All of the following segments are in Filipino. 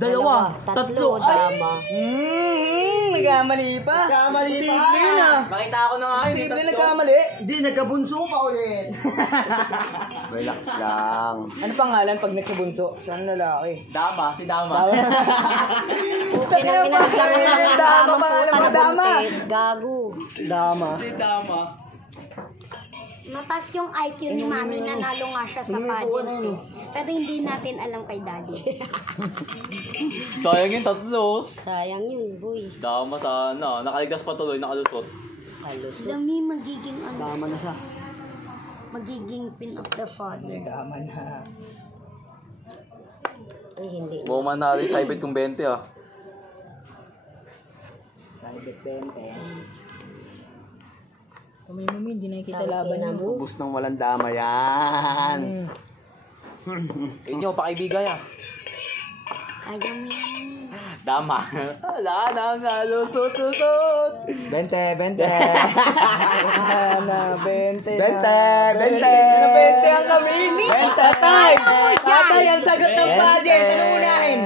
Dalawa. Tatlo. Dama. Nagkamali pa. Nagkamali pa. Simple na. Makita ko na nga. Simple nagkamali. Hindi, nagkabunso pa ulit. Relax lang. Ano pangalan pag nagsabunso? Saan lalaki? Dama, si Dama. Okay na pinagkaroon ng Dama, pangalan mo, Dama. Gago. Dama. Si Dama. Mataas yung IQ ni Mami, nanalo nga siya sa pageant. Pero hindi natin alam kay Daddy. Sayang yung tatlo. Sayang yun, boy. Dama sana. Nakaligtas pa tuloy, nakalusot. Kalusot. Dami magiging Dama na siya. magiging pin of the father. Dama na. Ay, hindi. Buman na rin sa ibit kong 20 ah. Private 20. Kami mami, hindi nakikita laban na mo. Ubus ng walang dama yan. Inyo, pakibigay ah. Kaya mo yan. Dama. Wala na nga, lusot-lusot. 20. Na 20 20. Na 20 ang kami. 20 time. Tatay, ang sagot ng budget. Ano unahin?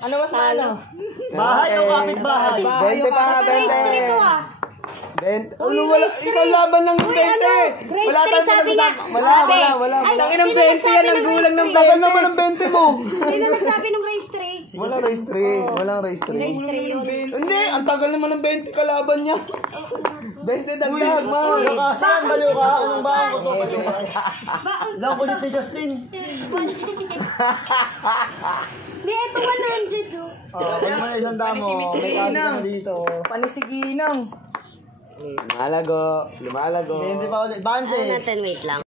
Ano mas malo? Bahay o kapit-bahay? 20 pa, Race 3 to ah. 20. Ano wala? Ikaw laban lang ng 20. Wala tayong sabi niya. Wala. Tangin ng 20 yan, ang gulang ng 20. Tagal naman ng 20 mo. Sino nagsabi ng race 3? Walang race 3. Walang race 3. Race 3 yun. Hindi, ang tagal naman ng 20 kalaban niya. 20 dagdag, ma. Saan baliw ka? Unang bahan ko to. Lang ko ni Justin. May ito 100 oh. Ano mo na isang damo? May kasi na dito. Panisiginang. Lumalago. 20 pa ulit. Banse. Ano natin, wait lang.